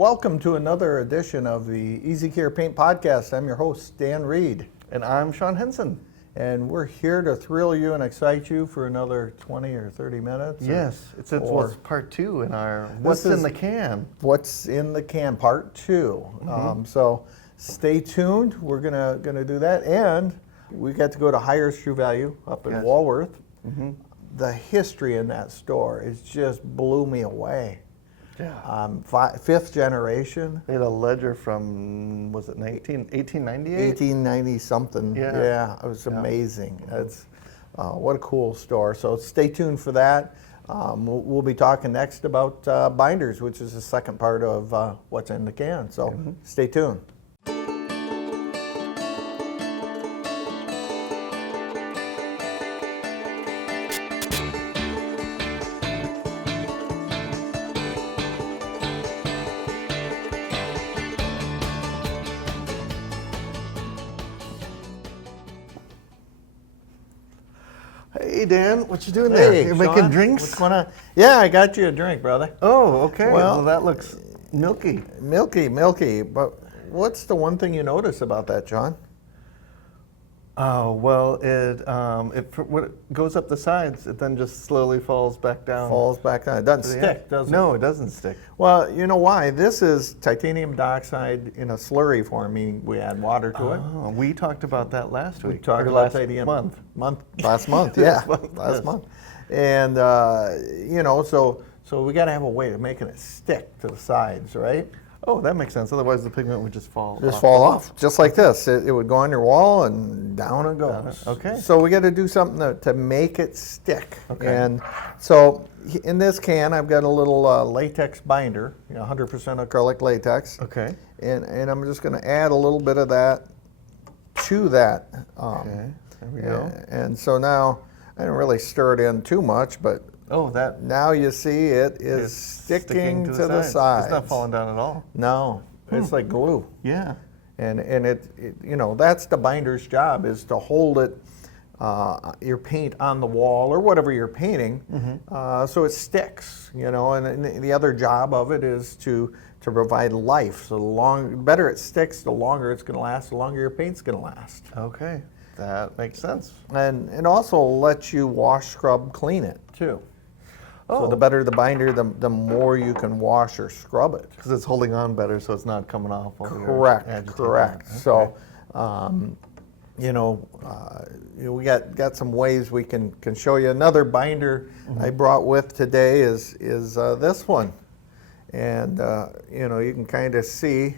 Welcome to another edition of the EasyCare Paint Podcast. I'm your host, Dan Reed. And I'm Sean Henson. And we're here to thrill you and excite you for another 20 or 30 minutes. Yes, it's part two in our What's in the Can. What's in the Can, part two. So stay tuned. We're gonna do that. And we got to go to Highest True Value up in Walworth. The history in that store is just blew me away. Yeah. Fifth generation. They had a ledger from, was it 1898? 1890 something. Yeah, it was amazing. It's what a cool store. So stay tuned for that. We'll be talking next about binders, which is the second part of What's in the Can. So stay tuned. Hey Dan, what you doing there? Hey, You're Sean, making drinks? What's going on? Yeah, I got you a drink, brother. Oh, okay. Well, That looks milky. Milky. But what's the one thing you notice about that, John? Oh, well, when it goes up the sides, it then just slowly falls back down. Falls back down. It doesn't stick, does it? No, it doesn't stick. Well, you know why? This is titanium dioxide in a slurry form, meaning we add water to it. Oh, we talked about that last week. We talked or about last titanium last month, Last month. And so we got to have a way of making it stick to the sides, right? Oh, that makes sense. Otherwise, the pigment would just fall off, just like this. It would go on your wall and down it goes. Okay. So we got to do something to make it stick. Okay. And so in this can, I've got a little latex binder, 100% acrylic latex. Okay. And I'm just going to add a little bit of that to that. Okay. There we go. And so now I didn't really stir it in too much, but now you see it is sticking to the sides. It's not falling down at all. No, it's like glue. Yeah. And it that's the binder's job, is to hold it, your paint on the wall or whatever you're painting, so it sticks. And the other job of it is to provide life. So the better it sticks, the longer it's going to last. The longer your paint's going to last. Okay, that makes sense. And it also lets you wash, scrub, clean it too. Oh. So the better the binder, the more you can wash or scrub it. Because it's holding on better, so it's not coming off. Correct. Okay. So, we got some ways we can show you. Another binder I brought with today is this one, and you can kind of see,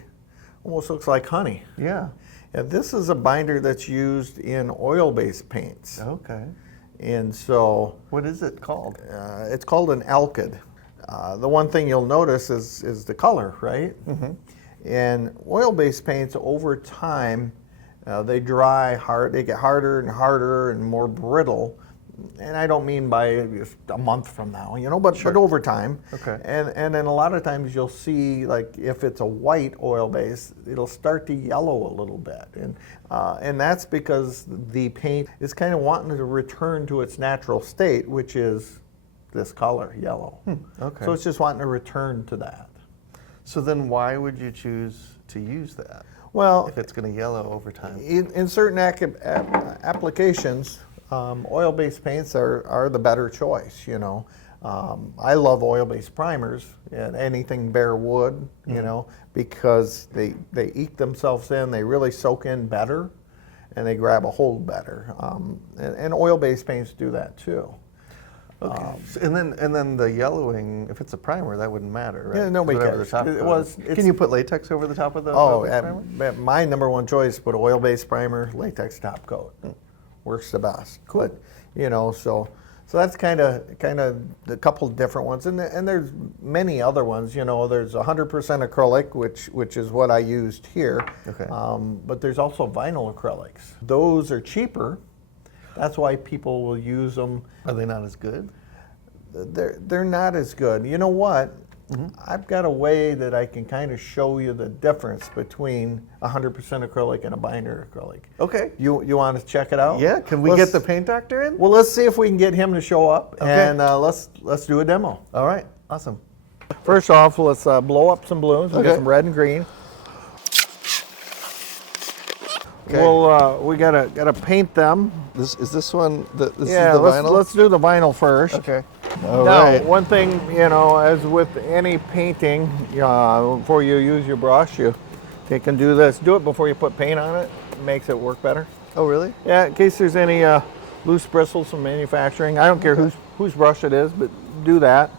almost looks like honey. Yeah. And this is a binder that's used in oil-based paints. Okay. And so, what is it called? It's called an alkyd. The one thing you'll notice is the color, right? And oil-based paints, over time, they dry hard. They get harder and harder and more brittle. And I don't mean by just a month from now, but over time. Okay. And then a lot of times you'll see, like, if it's a white oil base, it'll start to yellow a little bit, and that's because the paint is kind of wanting to return to its natural state, which is this color, yellow. Okay. So it's just wanting to return to that. So then, why would you choose to use that? Well, if it's going to yellow over time. In certain applications, oil-based paints are the better choice. I love oil-based primers and anything bare wood, because they eke themselves in, they really soak in better, and they grab a hold better. And oil-based paints do that too. Okay. And then the yellowing, if it's a primer, that wouldn't matter, right? Yeah, nobody cares. Can you put latex over the top of the primer? My number one choice, put oil-based primer, latex top coat. Works the best. Cool. But, so that's kind of a couple of different ones, and there's many other ones. There's 100% acrylic, which is what I used here. Okay. But there's also vinyl acrylics. Those are cheaper. That's why people will use them. Are they not as good? They're not as good. You know what? I've got a way that I can kind of show you the difference between 100% acrylic and a binder acrylic. Okay. You want to check it out? Yeah. Can we get the paint doctor in? Well, let's see if we can get him to show up, Okay. and let's do a demo. All right. Awesome. First off, let's blow up some balloons. We'll get Okay. some red and green. Okay. We gotta paint them. This is this one. This Yeah, is the vinyl. let's do the vinyl first. Okay. All Now, right. one thing, as with any painting, before you use your brush, you can do this. Do it before you put paint on it. It makes it work better. Oh, really? Yeah, in case there's any loose bristles from manufacturing. I don't care whose brush it is, but do that.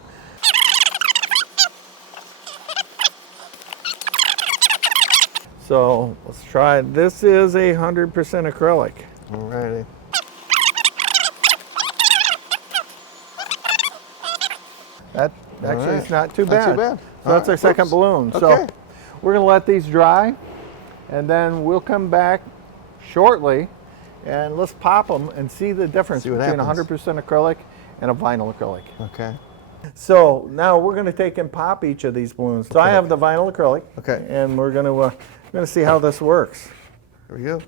So let's try it. This is 100% acrylic. All righty. That actually right. is not too Not bad. too bad. So All that's our right. second Oops. balloon. Okay. So we're gonna let these dry, and then we'll come back shortly, and let's pop them and see the difference See what between happens. 100% acrylic and a vinyl acrylic. Okay. So now we're going to take and pop each of these balloons. So I have the vinyl acrylic. Okay. And we're going to see how this works. Here we go.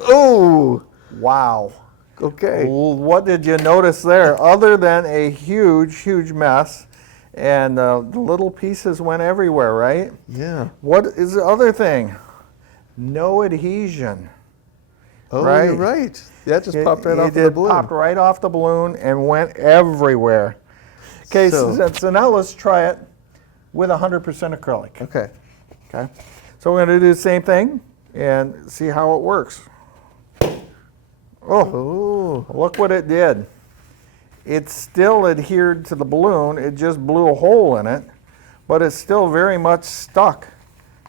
Oh. Wow. Okay. What did you notice there? Other than a huge, huge mess, and the little pieces went everywhere, right? Yeah. What is the other thing? No adhesion. Oh, Right. you're right. That just popped right off It the balloon. popped right off the balloon and went everywhere. Okay, so now let's try it with 100% acrylic. Okay. Okay, so we're going to do the same thing and see how it works. Oh, look what it did. It still adhered to the balloon. It just blew a hole in it, but it's still very much stuck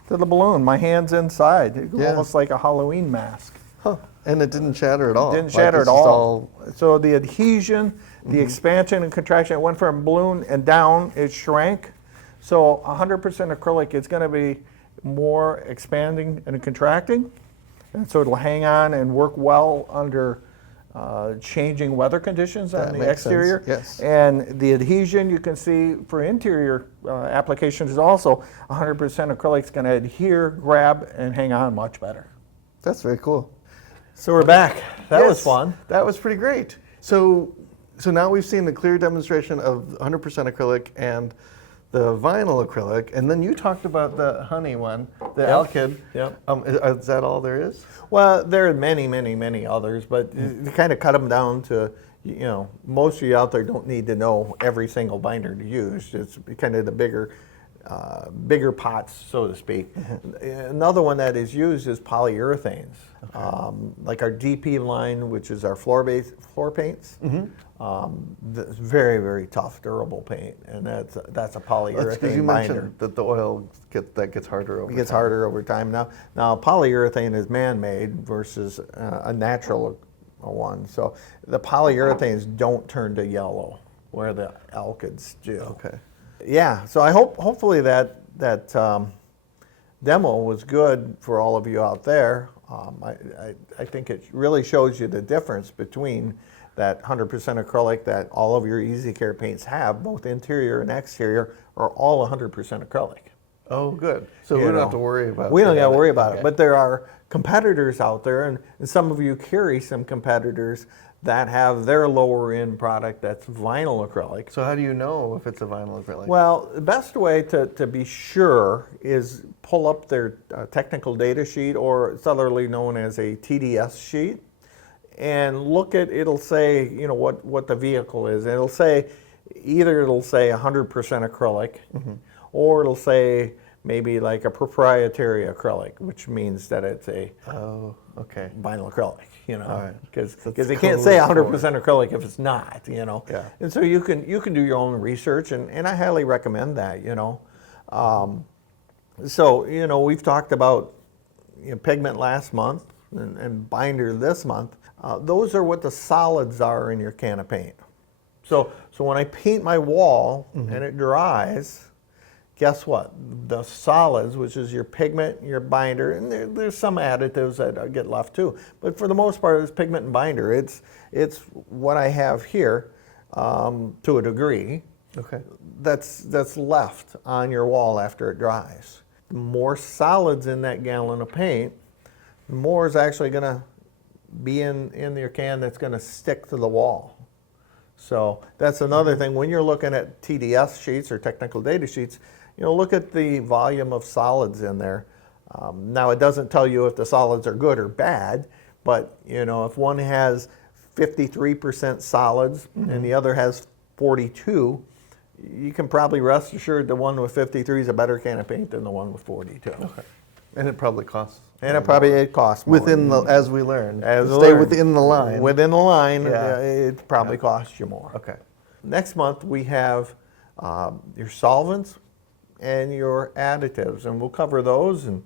to the balloon. My hand's inside, Yeah. almost like a Halloween mask. Huh. And it didn't shatter at all. Didn't Like, shatter it's at just all. So the adhesion, the expansion and contraction, it went from balloon and down, it shrank. So 100% acrylic, it's going to be more expanding and contracting. And so it'll hang on and work well under changing weather conditions on That the makes sense, exterior. yes. And the adhesion you can see for interior applications is also 100% acrylic is going to adhere, grab, and hang on much better. That's very cool. So we're back. That was Yes, fun. That was pretty great. So now we've seen a clear demonstration of 100% acrylic and the vinyl acrylic, and then you talked about the honey one, the Alkyd. Yep. Is that all there is? Well, there are many, many, many others, but you kind of cut them down to, most of you out there don't need to know every single binder to use. It's kind of the bigger pots, so to speak. Another one that is used is polyurethanes, like our DP line, which is our floor paints. That's very, very tough, durable paint, and that's a Because polyurethane you binder. mentioned that the oil gets harder over It gets time. harder over time. Now polyurethane is man-made versus a natural one. So the polyurethanes don't turn to yellow, where the alkyds do. Okay. Yeah. So I hopefully that demo was good for all of you out there. I think it really shows you the difference between that 100% acrylic that all of your EasyCare paints have, both interior and exterior, are all 100% acrylic. Oh, good. So we don't have to worry about. We don't got to worry about Okay. it. But there are competitors out there, and some of you carry some competitors that have their lower end product that's vinyl acrylic. So how do you know if it's a vinyl acrylic? Well, the best way to be sure is pull up their technical data sheet, or it's otherly known as a TDS sheet, and look at, it'll say, what the vehicle is. It'll say, either it'll say 100% acrylic, or it'll say maybe like a proprietary acrylic, which means that it's a oh, okay. vinyl acrylic, All right. because That's they can't code say for 100% acrylic if it's not, Yeah. And so you can do your own research, and I highly recommend that, So we've talked about pigment last month and binder this month. Those are what the solids are in your can of paint. So when I paint my wall and it dries, guess what? The solids, which is your pigment, your binder, and there's some additives that get left too. But for the most part, it's pigment and binder. It's what I have here to a degree. Okay. That's left on your wall after it dries. The more solids in that gallon of paint, the more is actually going to be in your can that's going to stick to the wall. So that's another thing when you're looking at TDS sheets or technical data sheets. Look at the volume of solids in there. Now it doesn't tell you if the solids are good or bad, but if one has 53% solids and the other has 42, you can probably rest assured the one with 53 is a better can of paint than the one with 42. Okay. And it probably costs. And it costs more. Within the, as we learn. As we stay learn. within the line. Within the line, Yeah. it probably costs you more. Okay. Next month we have your solvents and your additives, and we'll cover those and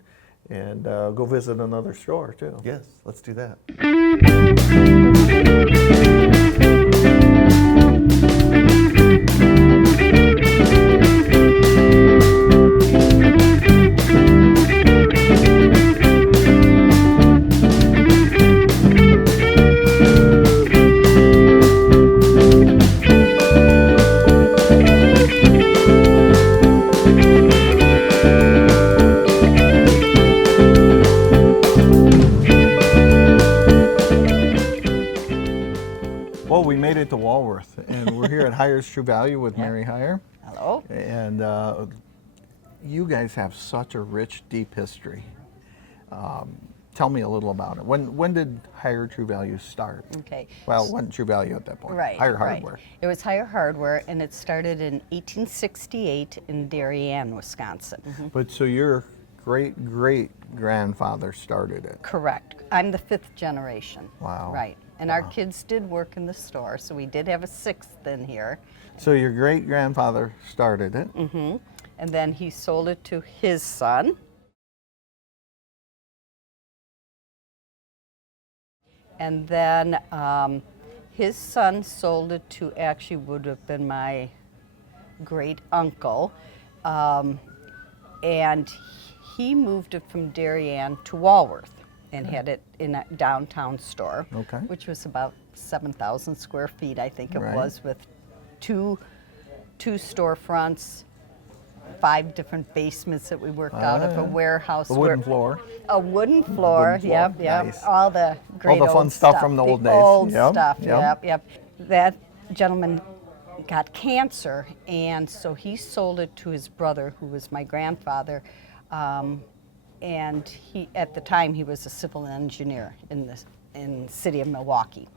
go visit another store too. Yes, let's do that. Well, we made it to Walworth, and we're here at Hire's True Value with Mary Hire. Hello. And you guys have such a rich, deep history. Tell me a little about it. When did Hire True Value start? Okay. Well, it wasn't True Value at that point. Right. Hire right. Hardware. It was Hire Hardware, and it started in 1868 in Darien, Wisconsin. But so your great-great-grandfather started it. Correct. I'm the 5th generation. Wow. Right. And our kids did work in the store, so we did have a 6th in here. So your great-grandfather started it. And then he sold it to his son. And then his son sold it to, actually would have been my great uncle. And he moved it from Darien to Walworth and had it in a downtown store, Okay. which was about 7,000 square feet, I think it Right. was, with two storefronts, 5 different basements that we worked out of, a warehouse. The wooden floor. A wooden floor, Wooden floor, yep, yep. nice. All the great the fun old stuff from the old days. Old Yep, stuff, yep. yep. That gentleman got cancer, and so he sold it to his brother, who was my grandfather. And he, at the time, he was a civil engineer in the city of Milwaukee.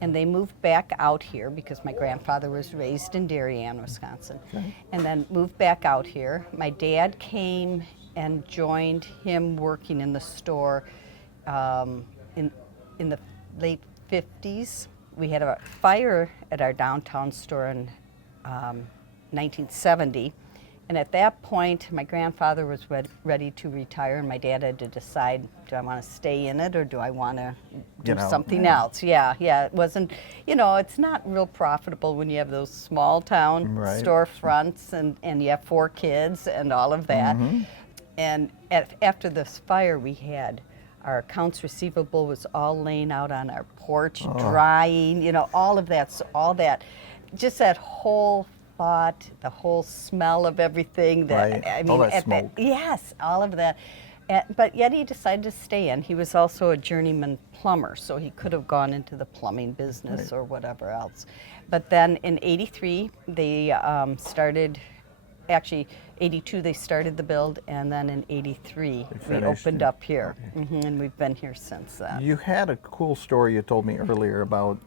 And they moved back out here because my grandfather was raised in Darien, Wisconsin. Okay. And then moved back out here. My dad came and joined him working in the store in the late 50s. We had a fire at our downtown store in 1970. And at that point, my grandfather was ready to retire, and my dad had to decide, do I want to stay in it or do I want to do Get out, something yeah. else? Yeah, it wasn't, it's not real profitable when you have those small town Right. storefronts and you have 4 kids and all of that. And after this fire we had, our accounts receivable was all laying out on our porch, drying, all of that, just that whole thought, the whole smell of everything. Right. All that smoke. Yes, all of that. But yet he decided to stay in. He was also a journeyman plumber, so he could have gone into the plumbing business or whatever else. But then in '83, they started, actually 82 they started the build, and then in '83 we finished opened it. up here. And we've been here since then. You had a cool story you told me earlier about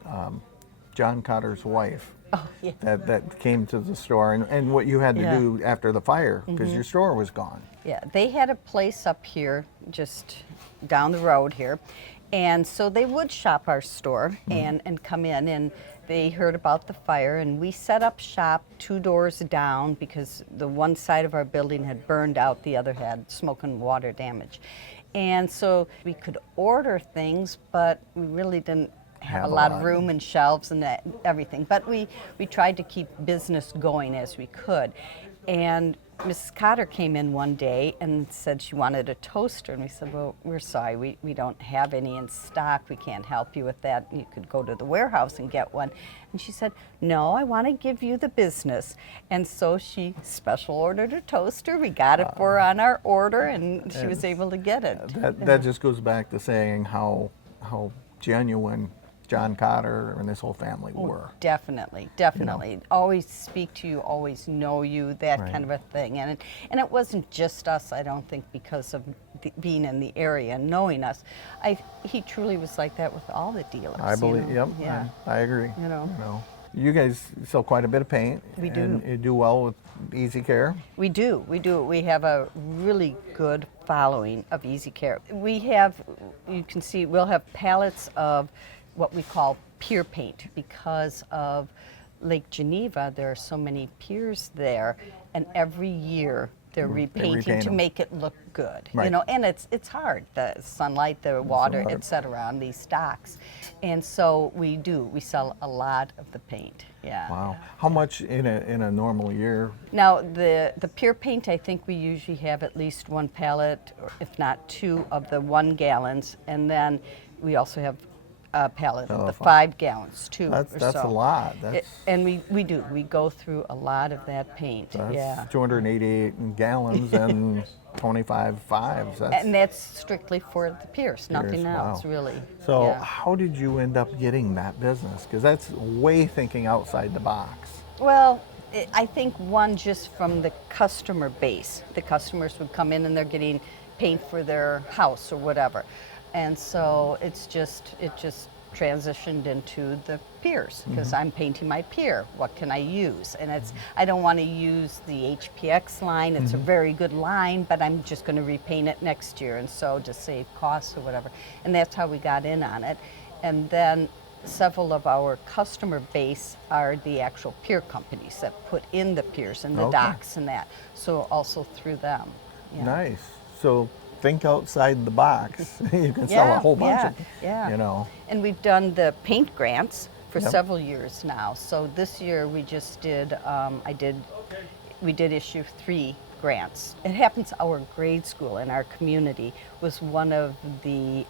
John Cotter's wife. Oh, yeah. That came to the store and what you had to Yeah. do after the fire because your store was gone. Yeah, they had a place up here, just down the road here. And so they would shop our store and come in, and they heard about the fire, and we set up shop 2 doors down because the one side of our building had burned out, the other had smoke and water damage. And so we could order things, but we really didn't have a lot of room and shelves and everything. But we tried to keep business going as we could. And Mrs. Cotter came in one day and said she wanted a toaster, and we said, well, we're sorry, we don't have any in stock, we can't help you with that, you could go to the warehouse and get one. And she said, no, I want to give you the business. And so she special ordered a toaster, we got it for her on our order, and she was able to get it. That just goes back to saying how genuine John Cotter and his whole family were. Definitely, definitely. Always speak to you, always know you, that Right. kind of a thing. And it wasn't just us, I don't think, because of being in the area and knowing us. He truly was like that with all the dealers. I believe, you know? yep, Yeah. I agree. You know. You guys sell quite a bit of paint. We do. And you do well with EasyCare. We do. We have a really good following of EasyCare. We have, you can see, we'll have pallets of what we call pier paint because of Lake Geneva. There are so many piers there, and every year they're repainting repaint to them. make it look good. You Right. know, and it's hard, the sunlight, the water, hard. etc. on these docks. And so we sell a lot of the paint. Yeah. Wow. How much in a normal year? Now, the pier paint, I think we usually have at least one pallet, or if not two, of the 1 gallons, and then we also have a pallet of the 5 gallons too. That's or so. a lot. That's And we go through a lot of that paint. Yeah. 288 gallons and 25 fives. And that's strictly for the piers, nothing Piers, else wow. really. So Yeah. how did you end up getting that business? Because that's way thinking outside the box. Well, I think one, just from the customer base. The customers would come in and they're getting paint for their house or whatever. And so it just transitioned into the piers because I'm painting my pier. What can I use? And I don't want to use the HPX line. It's a very good line, but I'm just going to repaint it next year, and so to save costs or whatever. And that's how we got in on it. And then several of our customer base are the actual pier companies that put in the piers and the Okay. docks and that. So also through them. Yeah. Nice. So think outside the box. You can sell a whole bunch of, you know. And we've done the paint grants for Yep. several years now. So this year we just did, we did issue 3 grants. It happens our grade school in our community was one of the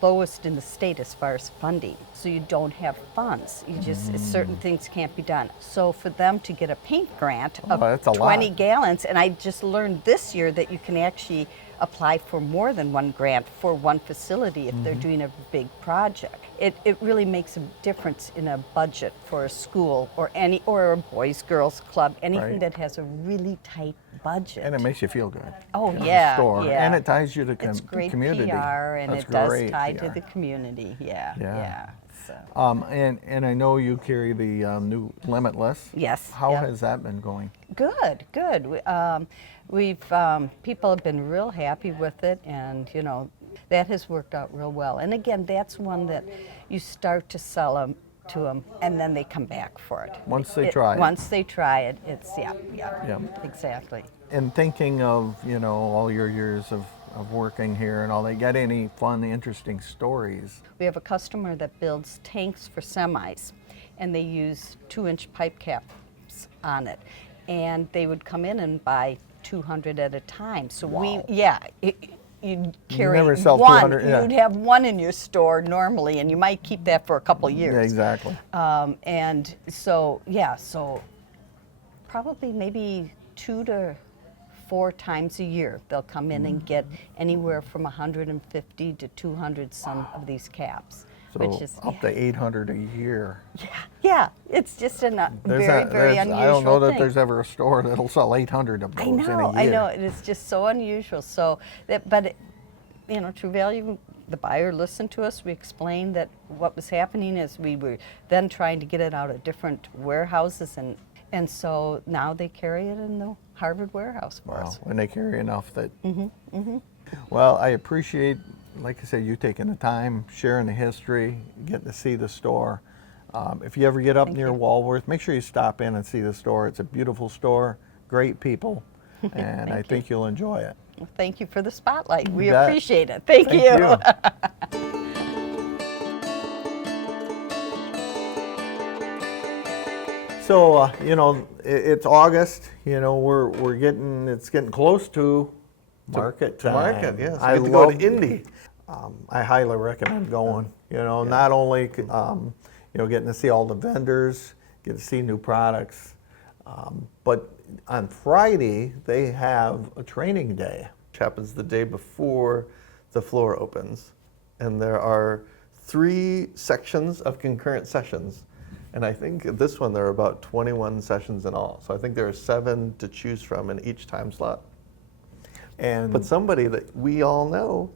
lowest in the state as far as funding. So you don't have funds. You just, certain things can't be done. So for them to get a paint grant of that's a 20 lot. gallons, and I just learned this year that you can actually apply for more than one grant for one facility if they're doing a big project. It really makes a difference in a budget for a school or a boys girls club, anything Right. that has a really tight budget. And it makes you feel good. Oh, as a yeah, store. yeah. And it ties you to it's great community. PR, and That's it does great tie PR. to the community. Yeah, Yeah. yeah. So. And I know you carry the new Limitless. Yes, How yeah. has that been going? Good, good. We've people have been real happy with it, and you know that has worked out real well. And again, that's one that you start to sell them to them, and then they come back for it. Once they try it. Once they try it, it's yeah, exactly. And thinking of, you know, all your years of working here and all that, got any fun, interesting stories? We have a customer that builds tanks for semis, and they use 2-inch pipe caps on it, and they would come in and buy 200 at a time. So Wow. you'd carry never sell one. 200, yeah. You'd have one in your store normally, and you might keep that for a couple years. Yeah, exactly. And so so probably maybe 2 to 4 times a year they'll come in and get anywhere from 150 to 200 some of these caps. So Which is up to 800 a year. yeah, it's just a very unusual I don't know that thing. there's ever a store that'll sell 800 of those in a year. I know, it is just so unusual. So you know, True Value, the buyer listened to us. We explained that what was happening is we were then trying to get it out of different warehouses, and so now they carry it in the Harvard warehouse for Wow, us. and they carry enough that. Well, I appreciate, like I said, you taking the time, sharing the history, getting to see the store. If you ever get up near Walworth, make sure you stop in and see the store. It's a beautiful store, great people, and I think you'll enjoy it. Well, thank you for the spotlight. We You bet. appreciate it. Thank Thank you. So you know, it's August. You know, it's getting close to market time. Market, yes. I We get to go to love- Indy. I highly recommend going. You know, not only you know, getting to see all the vendors, get to see new products, but on Friday they have a training day. Which happens the day before the floor opens. And there are 3 sections of concurrent sessions. And I think at this one there are about 21 sessions in all. So I think there are 7 to choose from in each time slot. And But somebody that we all know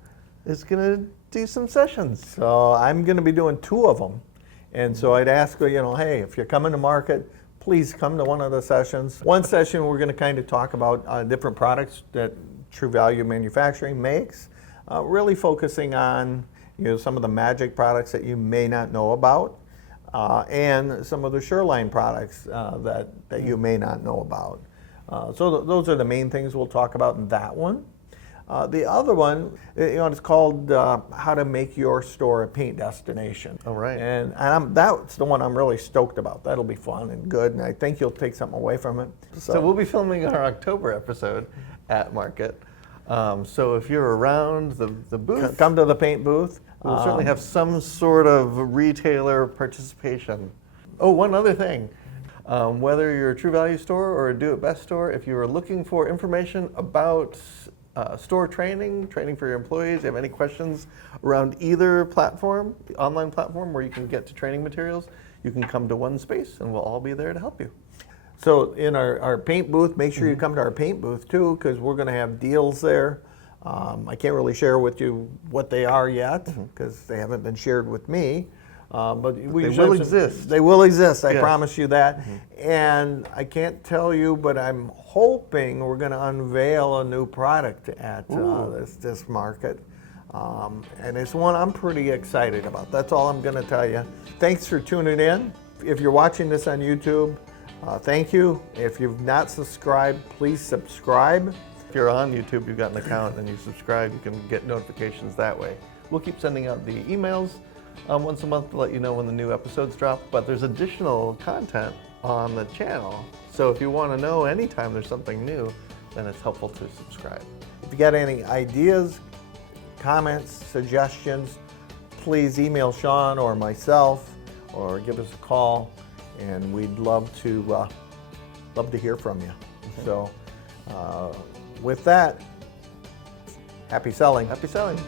is going to do some sessions. so I'm going to be doing 2 of them. And so I'd ask, hey, if you're coming to market, please come to one of the sessions. One session we're going to kind of talk about different products that True Value Manufacturing makes, really focusing on some of the magic products that you may not know about, and some of the Shoreline products that you may not know about. So those are the main things we'll talk about in that one. The other one, it's called How to Make Your Store a Paint Destination. Oh, right. And that's the one I'm really stoked about. That'll be fun and good, and I think you'll take something away from it. So we'll be filming our October episode at Market. So if you're around the booth, come to the paint booth. we'll certainly have some sort of retailer participation. Oh, one other thing. Whether you're a True Value store or a Do It Best store, if you are looking for information about store training for your employees, if you have any questions around either platform, the online platform where you can get to training materials, you can come to one space and we'll all be there to help you. So in our paint booth, make sure you come to our paint booth too, because we're going to have deals there. I can't really share with you what they are yet, because they haven't been shared with me. But They will exist. They will exist, I Yes. promise you that. And I can't tell you, but I'm hoping we're going to unveil a new product at this market. And it's one I'm pretty excited about. That's all I'm going to tell you. Thanks for tuning in. If you're watching this on YouTube, thank you. If you've not subscribed, please subscribe. If you're on YouTube, you've got an account and you subscribe, you can get notifications that way. We'll keep sending out the emails once a month to let you know when the new episodes drop, but there's additional content on the channel. So if you want to know anytime there's something new, then it's helpful to subscribe. If you got any ideas, comments, suggestions, please email Sean or myself, or give us a call, and we'd love to hear from you. So with that, happy selling. Happy selling.